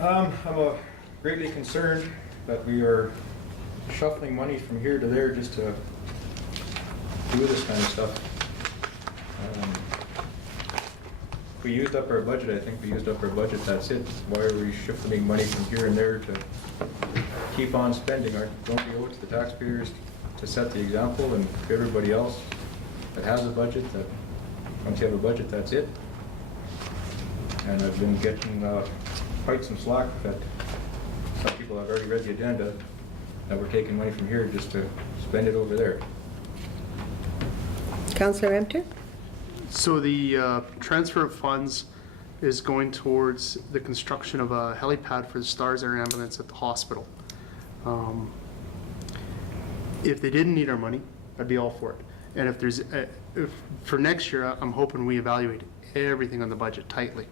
I'm greatly concerned that we are shuffling money from here to there just to do this kind of stuff. If we used up our budget, I think we used up our budget, that's it. Why are we shifting money from here and there to keep on spending? Don't we owe it to the taxpayers to set the example and for everybody else that has a budget, that once you have a budget, that's it? And I've been getting quite some slack that some people have already read the agenda, that we're taking money from here just to spend it over there. Councillor Emter? So the transfer of funds is going towards the construction of a helipad for the Stars Air Ambulance at the hospital. If they didn't need our money, I'd be all for it. And if there's, if for next year, I'm hoping we evaluate everything on the budget tightly.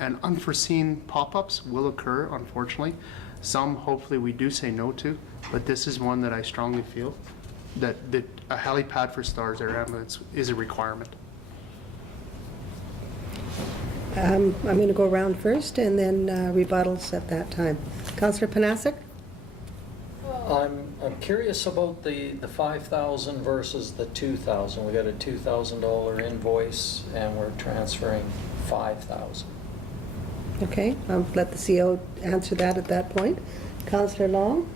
And unforeseen pop-ups will occur, unfortunately. Some, hopefully, we do say no to, but this is one that I strongly feel that a helipad for Stars Air Ambulance is a requirement. I'm going to go around first and then rebuttals at that time. Councillor Panasic? I'm curious about the 5,000 versus the 2,000. We got a $2,000 invoice and we're transferring 5,000. Okay, I'll let the CO answer that at that point. Councillor Long?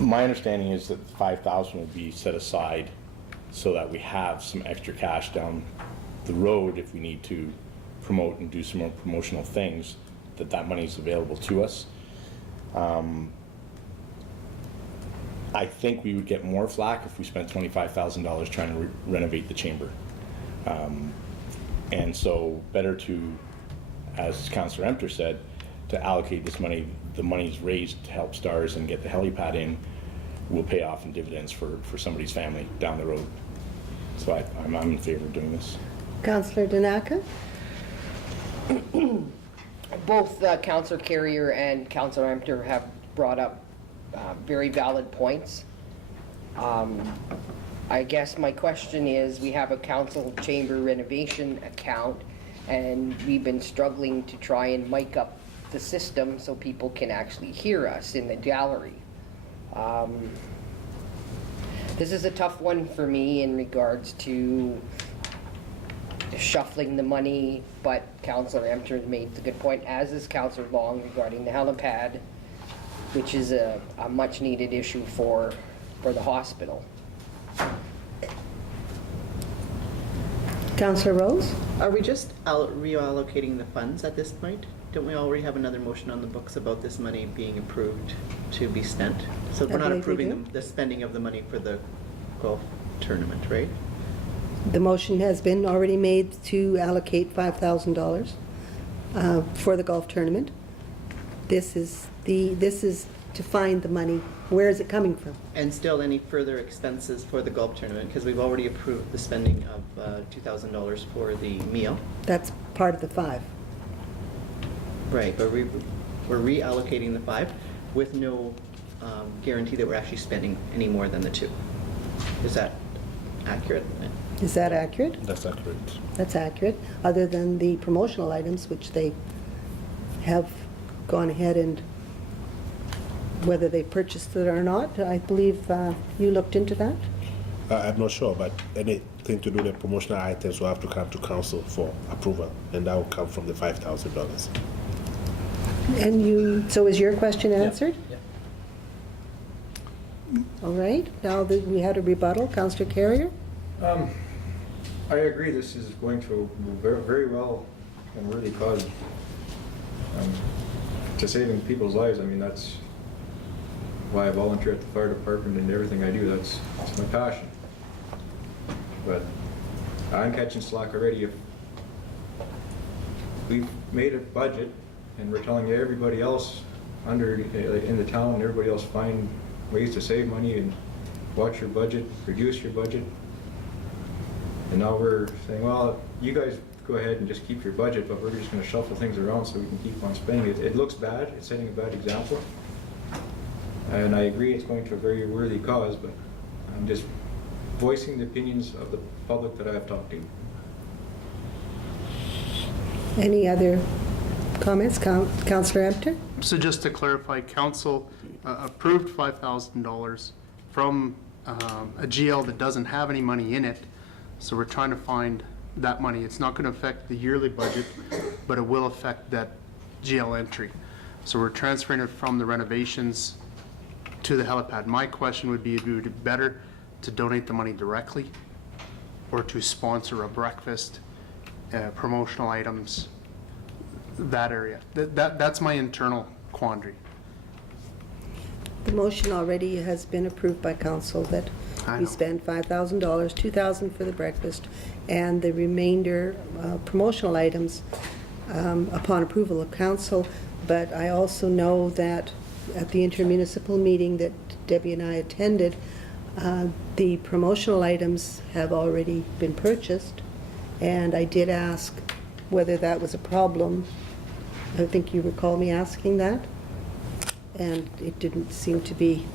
My understanding is that 5,000 will be set aside so that we have some extra cash down the road if we need to promote and do some more promotional things, that money is available to us. I think we would get more flack if we spent $25,000 trying to renovate the chamber. And so better to, as Councillor Emter said, to allocate this money, the money's raised to help Stars and get the helipad in, will pay off in dividends for somebody's family down the road. So I'm in favor of doing this. Councillor Danaka? Both Councillor Carrier and Councillor Emter have brought up very valid points. I guess my question is, we have a council chamber renovation account and we've been struggling to try and mic up the system so people can actually hear us in the gallery. This is a tough one for me in regards to shuffling the money, but Councillor Emter made the good point, as is Councillor Long, regarding the helipad, which is a much needed issue for the hospital. Councillor Rose? Are we just reallocating the funds at this point? Don't we already have another motion on the books about this money being approved to be spent? So we're not approving the spending of the money for the golf tournament, right? The motion has been already made to allocate $5,000 for the golf tournament. This is to find the money. Where is it coming from? And still any further expenses for the golf tournament, because we've already approved the spending of $2,000 for the meal. That's part of the 5. Right, but we're reallocating the 5 with no guarantee that we're actually spending any more than the 2. Is that accurate? Is that accurate? That's accurate. That's accurate, other than the promotional items, which they have gone ahead and, whether they purchased it or not, I believe you looked into that? I'm not sure, but anything to do with promotional items will have to come to council for approval, and that will come from the $5,000. And so is your question answered? Yeah. All right, now that we had a rebuttal, Councillor Carrier? I agree this is going to very well and really cause to saving people's lives. I mean, that's why I volunteer at the fire department and everything I do. That's my passion. But I'm catching slack already. If we've made a budget and we're telling everybody else in the town, everybody else find ways to save money and watch your budget, reduce your budget. And now we're saying, well, you guys go ahead and just keep your budget, but we're just going to shuffle things around so we can keep on spending it. It looks bad. It's setting a bad example. And I agree it's going to a very worthy cause, but I'm just voicing the opinions of the public that I have talked to. Any other Comments, Councillor Empton? So just to clarify, council approved $5,000 from a GL that doesn't have any money in it. So we're trying to find that money. It's not going to affect the yearly budget, but it will affect that GL entry. So we're transferring it from the renovations to the helipad. My question would be it better to donate the money directly or to sponsor a breakfast, promotional items, that area. That's my internal quandary. The motion already has been approved by council that I we know. spend $5,000, $2,000 for the breakfast, and the remainder promotional items upon approval of council. But I also know that at the intermunicipal meeting that Debbie and I attended, the promotional items have already been purchased, and I did ask whether that was a problem. I think you recall me asking that, and it didn't seem to be,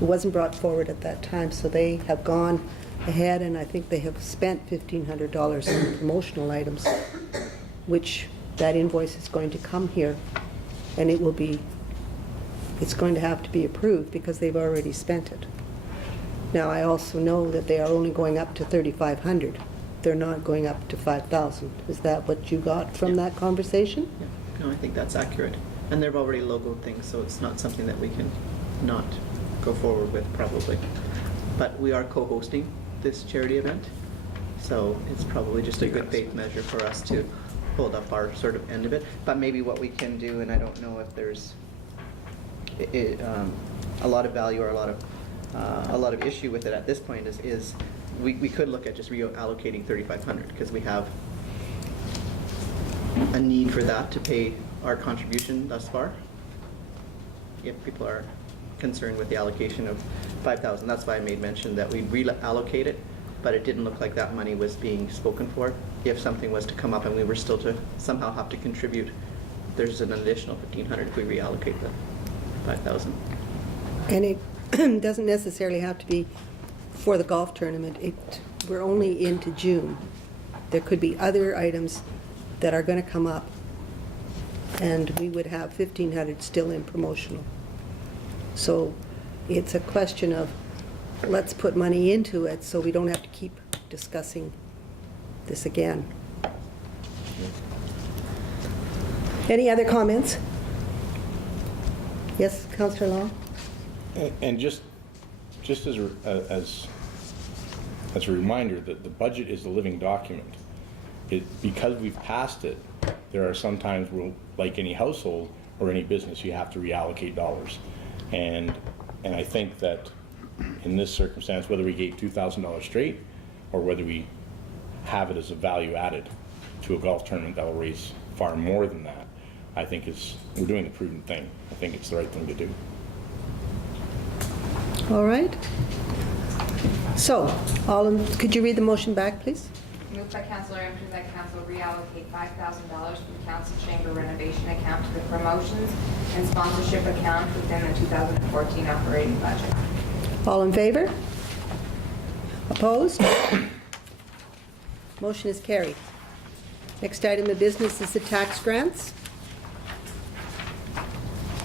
it wasn't brought forward at that time, so they have gone ahead, and I think they have spent $1,500 on promotional items, which that invoice is going to come here, and it will be, it's going to have to be approved because they've already spent it. Now, I also know that they are only going up to $3,500. They're not going up to $5,000. Is that what you got from that conversation? Yeah. No, I think that's accurate. And they've already logoed things, so it's not something that we can not go forward with, probably. But we are co-hosting this charity event, so it's probably just a good faith measure for us to hold up our sort of end of it. But maybe what we can do, and I don't know if there's a lot of value or a lot of issue with it at this point, is we could look at just reallocating $3,500 because we have a need for that to pay our contribution thus far. If people are concerned with the allocation of $5,000, that's why I made mention that we'd reallocate it, but it didn't look like that money was being spoken for. If something was to come up and we were still to somehow have to contribute, there's an additional $1,500 if we reallocate the $5,000. And it doesn't necessarily have to be for the golf tournament. We're only into June. There could be other items that are going to come up, and we would have $1,500 still in promotional. So it's a question of let's put money into it so we don't have to keep discussing this again. Any other comments? Yes, Councillor Long? And just as a reminder that the budget is a living document. Because we've passed it, there are some times where, like any household or any business, you have to reallocate dollars. And I think that in this circumstance, whether we gave $2,000 straight or whether we have it as a value added to a golf tournament that will raise far more than that, I think we're doing the prudent thing. I think it's the right thing to do. All right. So, could you read the motion back, please? Moved by Councillor Empton that council reallocate $5,000 from the council chamber renovation account to the promotions and sponsorship account within the 2014 operating budget. All in favor? Opposed? Motion is carried. Next item of business is the tax grants.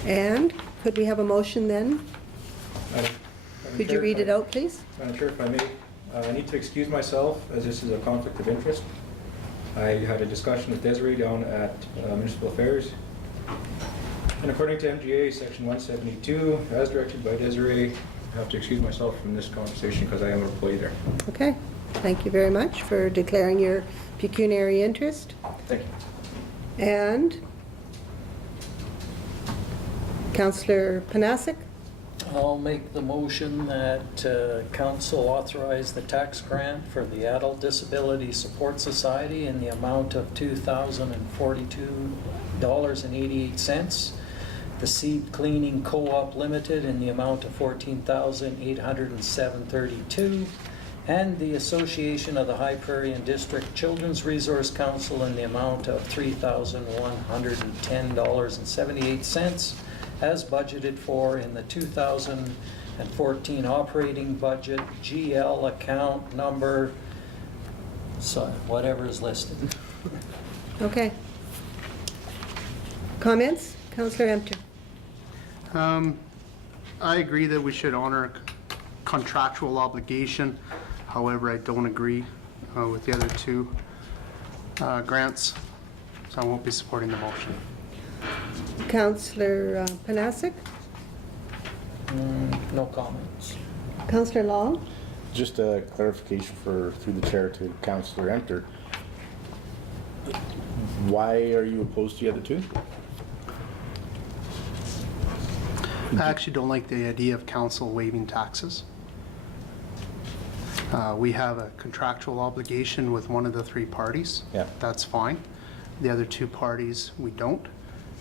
And could we have a motion then? Could you read it out, please? Madam Chair, if I may, I need to excuse myself as this is a conflict of interest. I had a discussion with Desiree down at Municipal Affairs. And according to MGA Section 172, as directed by Desiree, I have to excuse myself from this conversation because I am an employee there. Okay. Thank you very much for declaring your pecuniary interest. Thank you. And Councillor Panasic? I'll make the motion that council authorize the tax grant for the Adult Disability Support Society in the amount of $2,042.88. The Seed Cleaning Co-op Limited in the amount of $14,807.32. And the Association of the High Prairie and District Children's Resource Council in the amount of $3,110.78 as budgeted for in the 2014 operating budget GL account number, so whatever is listed. Okay. Comments? Councillor Empter. I agree that we should honor contractual obligation. However, I don't agree with the other two grants, so I won't be supporting the motion. Councillor Panasic. No comments. Councillor Long. Just a clarification through the chair to Councillor Enter. Why are you opposed to the other two? I actually don't like the idea of council waiving taxes. We have a contractual obligation with one of the three parties. Yeah. That's fine. The other two parties, we don't.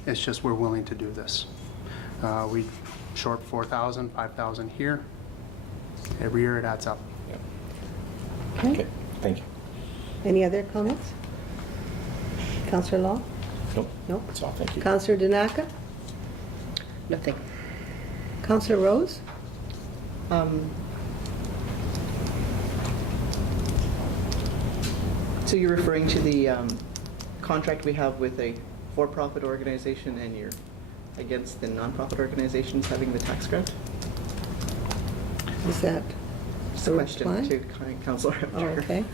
It's just we're willing to do this. We short 4,000, 5,000 here. Every year it adds up. Yeah. Okay, thank you. Any other comments? Councillor Long. Nope. No. That's all, thank you. Councillor Danaka. Nothing. Councillor Rose. So you're referring to the contract we have with a for-profit organization, and you're against the nonprofit organizations having the tax grant? Is that Just a the question reply? to Councillor Oh, Hepner. okay.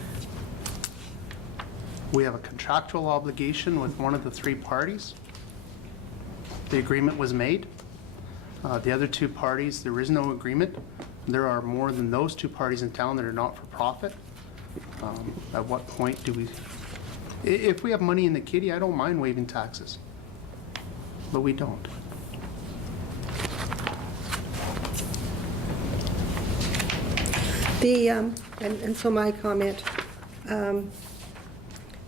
We have a contractual obligation with one of the three parties. The agreement was made. The other two parties, there is no agreement. There are more than those two parties in town that are not for profit. At what point do we, if we have money in the kitty, I don't mind waiving taxes, but we don't. And so my comment, I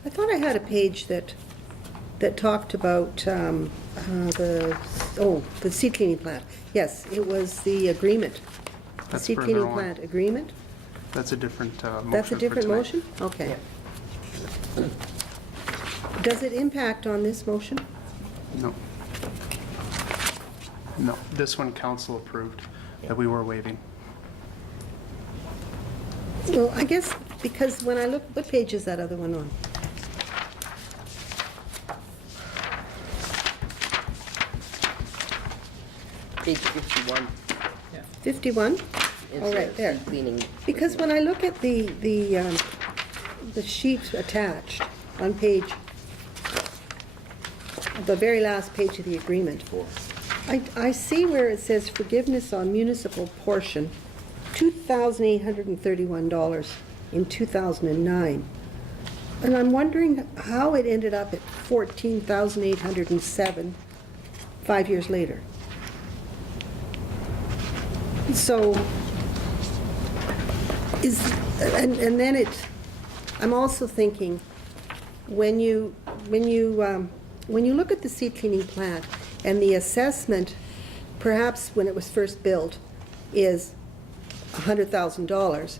thought I had a page that talked about the seed cleaning plant. Yes, it was the agreement. The That's seed further cleaning on. plant agreement. That's a different motion. That's a for different tonight. motion? Okay. Does it impact on this motion? No. No, this one council approved that we were waiving. Well, I guess because when I look, what page is that other one on? Page 51. 51? It's Oh, right there. Cleaning. Because when I look at the sheet attached on page, the very last page of the agreement, I see where it says forgiveness on municipal portion, $2,831 in 2009. And I'm wondering how it ended up at $14,807 5 years later. So, and then I'm also thinking, when you look at the seed cleaning plant and the assessment, perhaps when it was first built, is $100,000,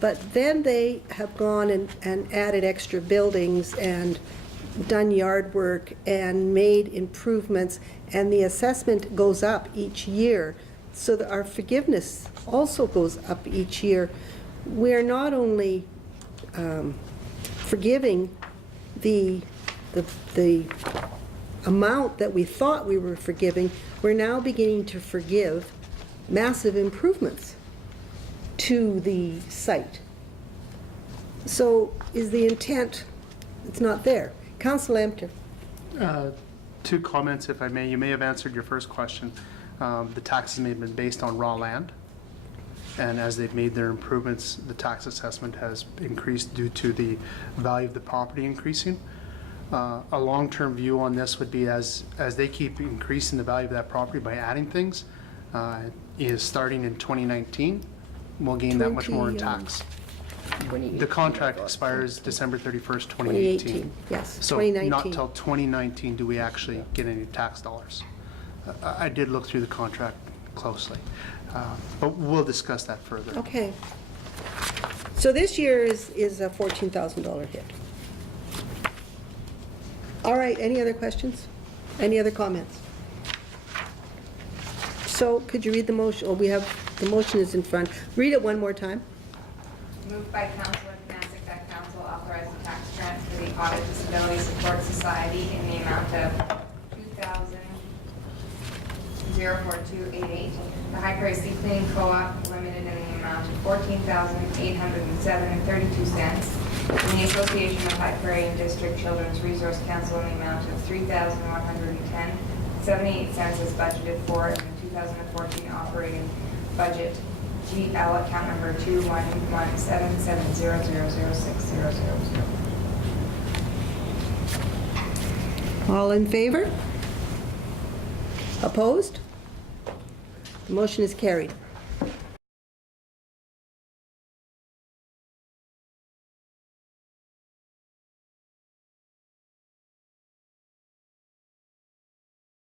but then they have gone and added extra buildings and done yard work and made improvements, and the assessment goes up each year, so that our forgiveness also goes up each year. We're not only forgiving the amount that we thought we were forgiving, we're now beginning to forgive massive improvements to the site. So is the intent, it's not there. Councillor Empter. Two comments, if I may. You may have answered your first question. The taxes may have been based on raw land, and as they've made their improvements, the tax assessment has increased due to the value of the property increasing. A long-term view on this would be as they keep increasing the value of that property by adding things, is starting in 2019, we'll gain that much more in tax. The contract expires December 31st, 2018. 2018, yes, So 2019. not till 2019 do we actually get any tax dollars. I did look through the contract closely, but we'll discuss that further. Okay. So this year is a $14,000 hit. All right, any other questions? Any other comments? So could you read the motion? Oh, the motion is in front. Read it one more time. Moved by Councillor Panasic that council authorize the tax grant for the Audit Disability Support Society in the amount of $2,831 04288. The High Prairie Sea Cleaning Co-op Limited in the amount of $14,807.32. And the Association of High Prairie and District Children's Resource Council in the amount of $3,110.78 is budgeted for in the 2014 operating budget. GL account number 21177000600. All in favor? Opposed? The motion is carried.